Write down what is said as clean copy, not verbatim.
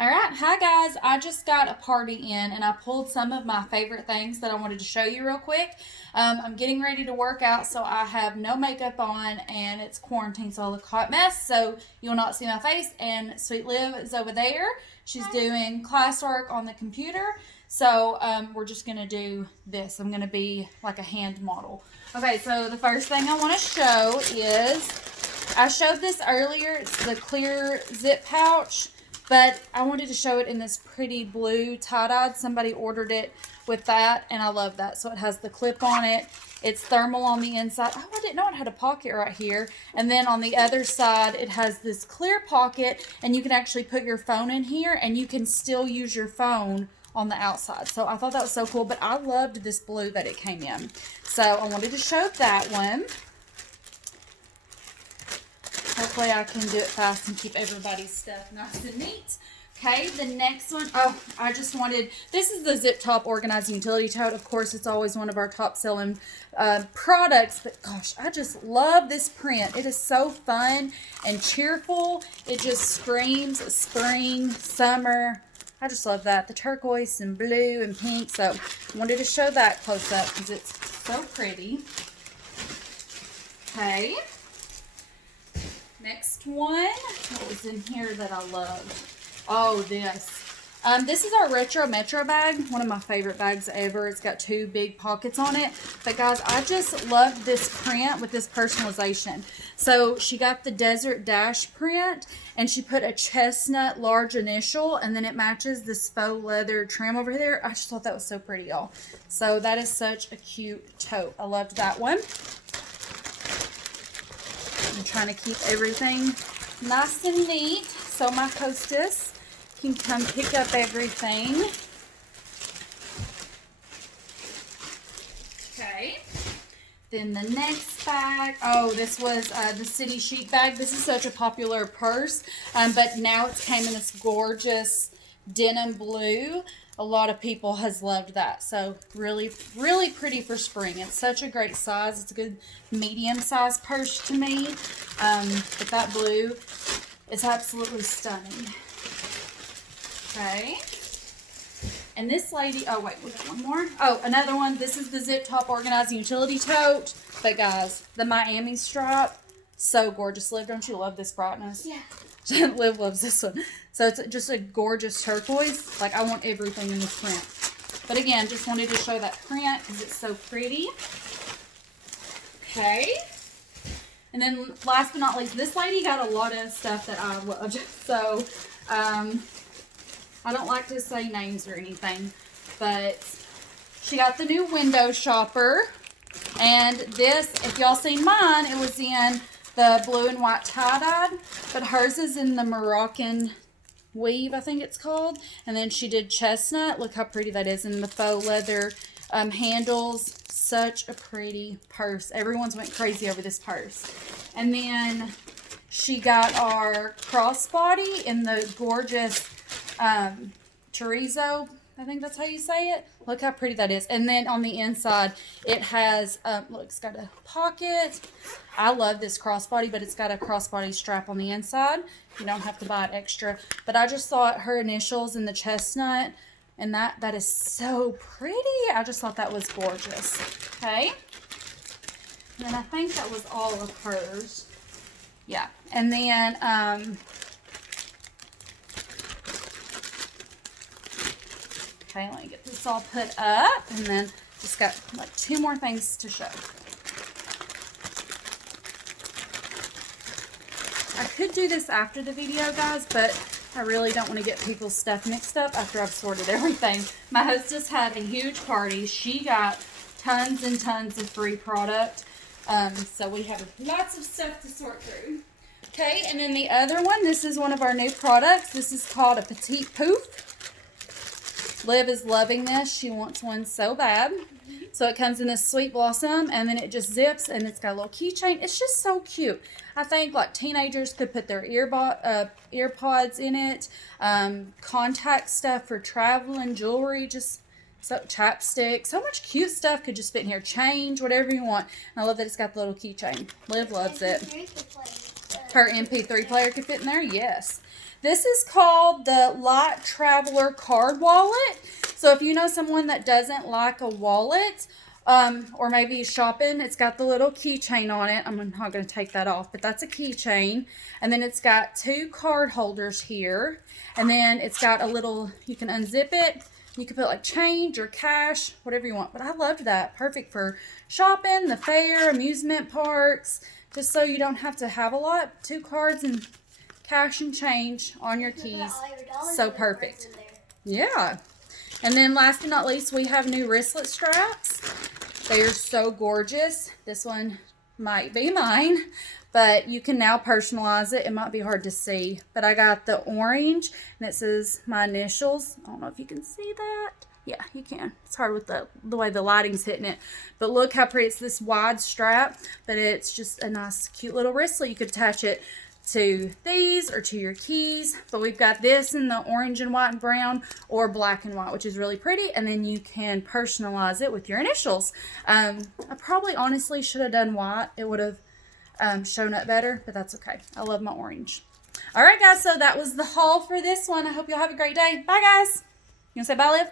All right, hi guys. I just got a party in and I pulled some of my favorite things that I wanted to show you real quick. I'm getting ready to work out, so I have no makeup on and it's quarantine, so I look a hot mess. So you'll not see my face. And Sweet Liv is over there. She's doing classwork on the computer. So we're just gonna do this. I'm gonna be like a hand model. Okay, so the first thing I want to show is I showed this earlier. It's the clear zip pouch. But I wanted to show it in this pretty blue tie-dyed. Somebody ordered it with that, and I love that. So it has the clip on it. It's thermal on the inside. Oh, I didn't know it had a pocket right here. And then on the other side, it has this clear pocket, and you can actually put your phone in here, and you can still use your phone on the outside. So I thought that was so cool, but I loved this blue that it came in. So I wanted to show that one. Hopefully I can do it fast and keep everybody's stuff nice and neat. Okay, the next one, this is the Zip Top Organizing Utility Tote. Of course, it's always one of our top selling products, but gosh, I just love this print. It is so fun and cheerful. It just screams spring, summer. I just love that. The turquoise and blue and pink. So I wanted to show that close up because it's so pretty. Okay. Next one, what was in here that I love? Oh, this. This is our Retro Metro bag, one of my favorite bags ever. It's got two big pockets on it. But guys, I just love this print with this personalization. So she got the Desert Dash print, and she put a chestnut large initial, and then it matches this faux leather trim over there. I just thought that was so pretty, y'all. So that is such a cute tote. I loved that one. I'm trying to keep everything nice and neat so my hostess can come pick up everything. Okay. Then the next bag, oh, this was the City Chic bag. This is such a popular purse, but now it's came in this gorgeous denim blue. A lot of people has loved that. So really, really pretty for spring. It's such a great size. It's a good medium-sized purse to me. But that blue is absolutely stunning. Okay. And this lady, oh wait, we got one more. Oh, another one. This is the Zip Top Organizing Utility Tote. But guys, the Miami stripe, so gorgeous. Liv, don't you love this brightness? Yeah. Liv loves this one. So it's just a gorgeous turquoise. Like, I want everything in this print. But again, just wanted to show that print because it's so pretty. Okay. And then last but not least, this lady got a lot of stuff that I loved. So, I don't like to say names or anything, but she got the new window shopper. And this, if y'all seen mine, it was in the blue and white tie-dyed, but hers is in the Moroccan weave, I think it's called. And then she did chestnut. Look how pretty that is. And the faux leather handles. Such a pretty purse. Everyone's went crazy over this purse. And then she got our crossbody in the gorgeous chorizo. I think that's how you say it. Look how pretty that is. And then on the inside, it has, look, it's got a pocket. I love this crossbody, but it's got a crossbody strap on the inside. You don't have to buy it extra. But I just thought her initials in the chestnut, and that is so pretty. I just thought that was gorgeous. Okay. And then I think that was all of hers. Yeah. And then, okay, let me get this all put up, and then just got like two more things to show. I could do this after the video, guys, but I really don't want to get people's stuff mixed up after I've sorted everything. My hostess had a huge party. She got tons and tons of free product, so we have lots of stuff to sort through. Okay, and then the other one, this is one of our new products. This is called a Petite Pouf. Liv is loving this. She wants one so bad. So it comes in this sweet blossom, and then it just zips, and it's got a little keychain. It's just so cute. I think like teenagers could put their earpods in it, contact stuff for traveling, jewelry, just so chapstick. So much cute stuff could just fit in here. Change, whatever you want. And I love that it's got the little keychain. Liv loves it. Her MP3 player could fit in there, yes. This is called the Light Traveler Card Wallet. So if you know someone that doesn't like a wallet, or maybe shopping, it's got the little keychain on it. I'm not going to take that off, but that's a keychain. And then it's got 2 card holders here. And then it's got a little, you can unzip it. You can put like change or cash, whatever you want. But I loved that. Perfect for shopping, the fair, amusement parks, just so you don't have to have a lot. 2 cards and cash and change on your keys. So perfect. Yeah. And then last but not least, we have new wristlet straps. They are so gorgeous. This one might be mine, but you can now personalize it. It might be hard to see, but I got the orange and it says my initials. I don't know if you can see that. Yeah, you can. It's hard with the way the lighting's hitting it, but look how pretty. It's this wide strap, but it's just a nice, cute little wristlet. You could attach it to these or to your keys, but we've got this in the orange and white and brown, or black and white, which is really pretty. And then you can personalize it with your initials. I probably honestly should have done white. It would have shown up better, but that's okay. I love my orange. All right, guys, so that was the haul for this one. I hope you'll have a great day. Bye, guys. You want to say bye, Liv?